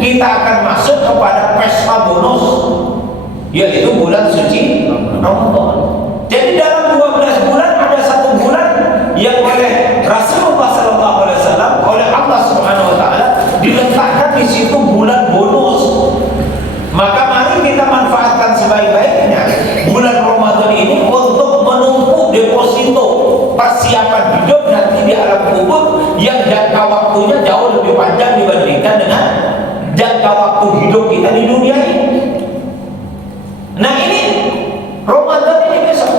kita akan masuk kepada pesta bonus, yaitu bulan suci Ramadan. Jadi dalam 12 bulan ada satu bulan yang oleh Rasulullah SAW, oleh Allah Subhanahu Wa Taala diletakkan di situ bulan bonus. Maka mari kita manfaatkan sebaik-baiknya bulan Ramadan ini untuk menumpuk deposito persiapan hidup nanti di alam kubur yang jangka waktunya jauh lebih panjang dibandingkan dengan jangka waktu hidup kita di dunia ini. Nah ini Ramadan ini besok.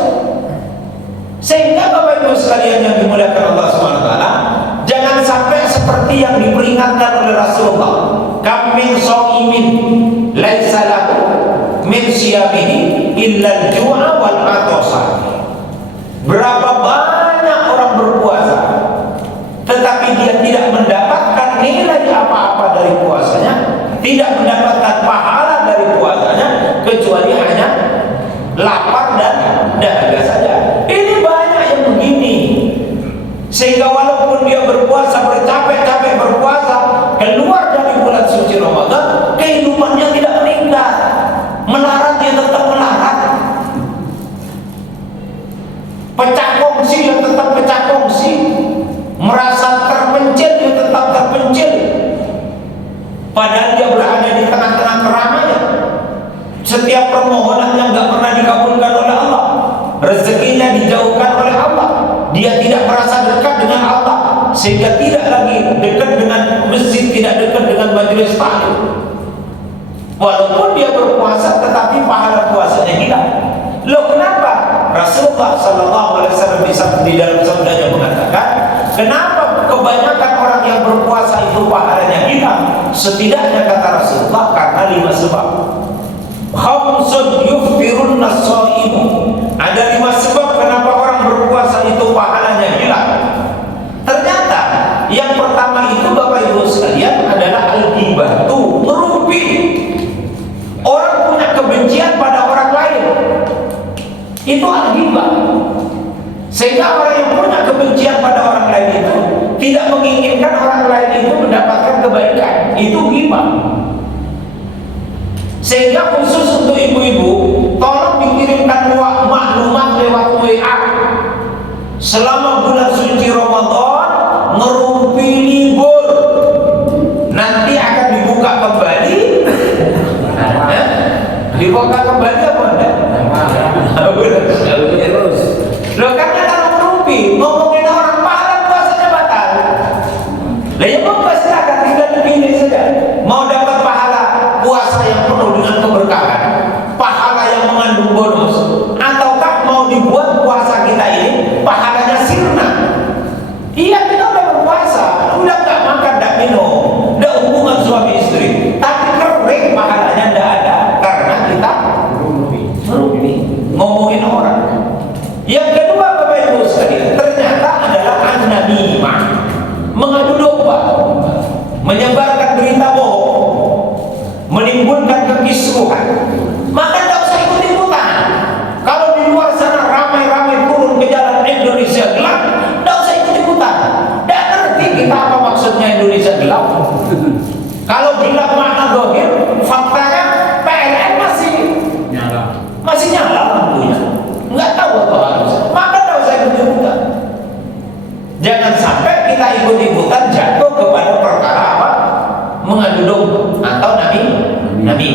Sehingga Bapak Ibu sekalian yang dimuliakan Allah SWT, jangan sampai seperti yang diperingatkan oleh Rasulullah, kam min shaimin laisa lahu min siyamihi illa al-ju'a wal 'atasa. Berapa banyak orang berpuasa tetapi dia tidak mendapatkan nilai apa-apa dari puasanya, tidak mendapatkan pahala dari puasanya, kecuali hanya lapar dan dahaga saja. Ini banyak yang begini, sehingga walaupun dia berpuasa, bercapek-capek berpuasa, keluar dari bulan suci Ramadan, kehidupannya tidak meningkat, melarat dia tetap melarat, pecah kongsi dia tetap pecah kongsi, merasa terpencil dia tetap terpencil, padahal dia berada di tengah-tengah keramaian. Setiap permohonannya nggak pernah dikabulkan oleh Allah, rezekinya dijauhkan oleh Allah, dia tidak merasa dekat dengan Allah, sehingga tidak lagi dekat dengan masjid, tidak dekat dengan majelis taklim. Walaupun dia berpuasa, tetapi pahala puasanya hilang. Loh kenapa? Rasulullah SAW di dalam sabdanya mengatakan, kenapa kebanyakan orang yang berpuasa itu pahalanya hilang? Setidaknya kata Rasulullah, karena 5 sebab. Khamsun yuftirunna shaimu. Ada 5 sebab kenapa orang berpuasa itu pahalanya hilang. Ternyata yang pertama itu Bapak Ibu sekalian adalah al-ghibatu, merumpi. Orang punya kebencian pada orang lain, itu al-ghibah. Sehingga orang yang punya kebencian pada orang lain itu tidak menginginkan orang lain itu mendapatkan kebaikan, itu ghibah. Sehingga khusus untuk ibu-ibu, tolong dikirimkan maklumat lewat WA. Selama bulan suci Ramadan, ngerumpi libur, nanti akan dibuka kembali. Dibuka kembali apa enggak? Loh karena kalau ngerumpi, ngomongin orang pahala puasanya batal. Lah ya mau silakan tinggal dipilih saja. Mau dapat pahala puasa yang penuh dengan keberkahan, pahala yang mengandung bonus, ataukah mau dibuat puasa kita ini pahalanya sirna? Iya, kita udah berpuasa, udah gak makan, gak minum, udah hubungan suami istri, tapi kering pahalanya gak ada karena kita merumpi, ngomongin orang. Yang kedua Bapak Ibu sekalian, ternyata adalah an-namimah, mengadu domba, menyebarkan berita bohong, menimbulkan kekisruhan. Maka tidak usah ikut-ikutan. Kalau di luar sana ramai-ramai turun ke jalan Indonesia gelap, tidak usah ikut-ikutan. Tidak ngerti kita apa maksudnya Indonesia gelap. Kalau gelap makna dohir, faktanya PLN masih nyala lampunya, nggak tahu apa harus. Maka tidak usah ikut-ikutan. Jangan sampai kita ikut-ikutan jatuh kepada perkara apa? Mengadu domba atau nabi.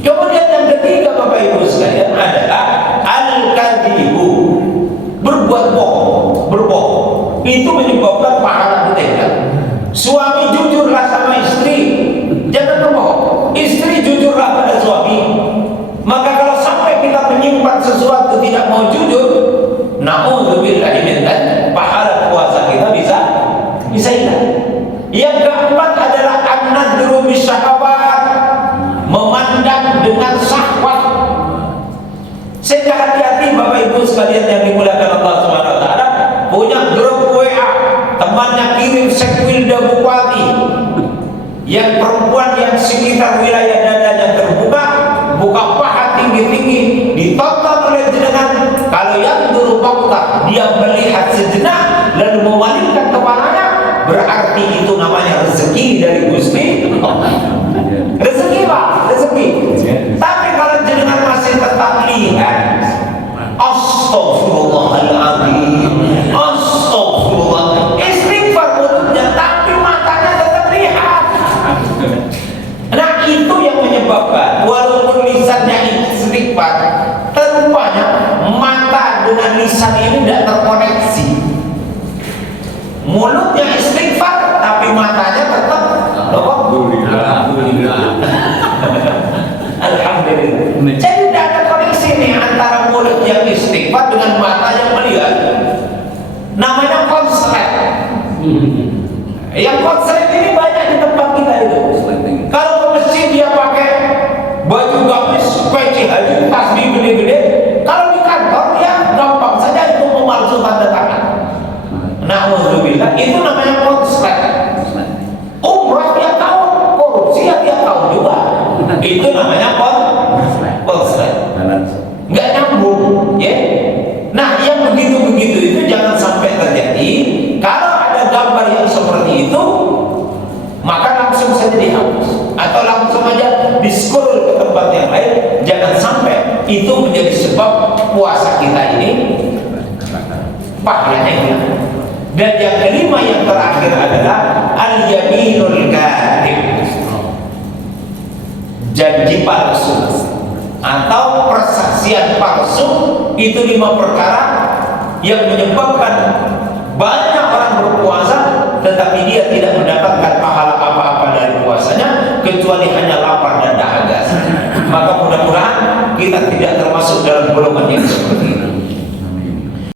Kemudian yang ketiga Bapak Ibu sekalian adalah al-kadzibu, berbuat berbohong. Itu menyebabkan pahala kita. Suami jujurlah sama istri, jangan berbohong. Istri jujurlah pada suami. Maka kalau sampai kita menyimpan sesuatu tidak mau jujur, na'udzubillahi min dzalik, pahala puasa kita bisa hilang. Yang keempat adalah an-nadru bisyahawat, memandang dengan syahwat. Sehingga hati-hati Bapak Ibu sekalian yang dimuliakan Allah Subhanahu wa taala, punya grup WA, temannya kirim sekwilda bupati, yang perempuan yang sekitar wilayah dadanya terbuka, buka paha tinggi-tinggi, ditonton oleh jenengan. Kalau yang dulu fakta dia melihat sejenak lalu memalingkan kepalanya, berarti itu namanya rezeki dari Gusti Allah. rugi. Tapi kalau jenengan masih tetap lihat, astagfirullahaladzim, astagfirullah, istighfar mulutnya tapi matanya tetap lihat. Nah itu yang menyebabkan walaupun lisannya istighfar, terupanya mata dengan lisan ini tidak terkoneksi. Mulutnya istighfar tapi matanya tetap alhamdulillah. Jadi tidak ada koneksi nih antara mulut yang istighfar dengan mata yang melihat. Namanya konslet. Yang konslet ini banyak di tempat kita itu. Kalau ke masjid dia pakai baju gamis, peci haji, tasbih gede-gede. Kalau di kantor dia gampang saja itu memalsu tanda tangan. Na'udzubillah, itu namanya konslet. Umrah dia tahu, korupsi dia tahu juga. Itu namanya konslet. Nggak nyambung, ya. Nah, yang begitu-begitu itu jangan sampai terjadi. Kalau ada gambar yang seperti itu, maka langsung saja dihapus atau langsung aja di-scroll ke tempat yang lain. Jangan sampai itu menjadi sebab puasa kita ini pahalanya hilang. Dan yang kelima yang terakhir adalah al-yaminul kadhib, janji palsu atau persaksian palsu. Itu 5 perkara yang menyebabkan banyak orang berpuasa tetapi dia tidak mendapatkan pahala apa-apa dari puasanya kecuali hanya lapar dan dahaga. Maka mudah-mudahan kita tidak termasuk dalam golongan yang seperti itu.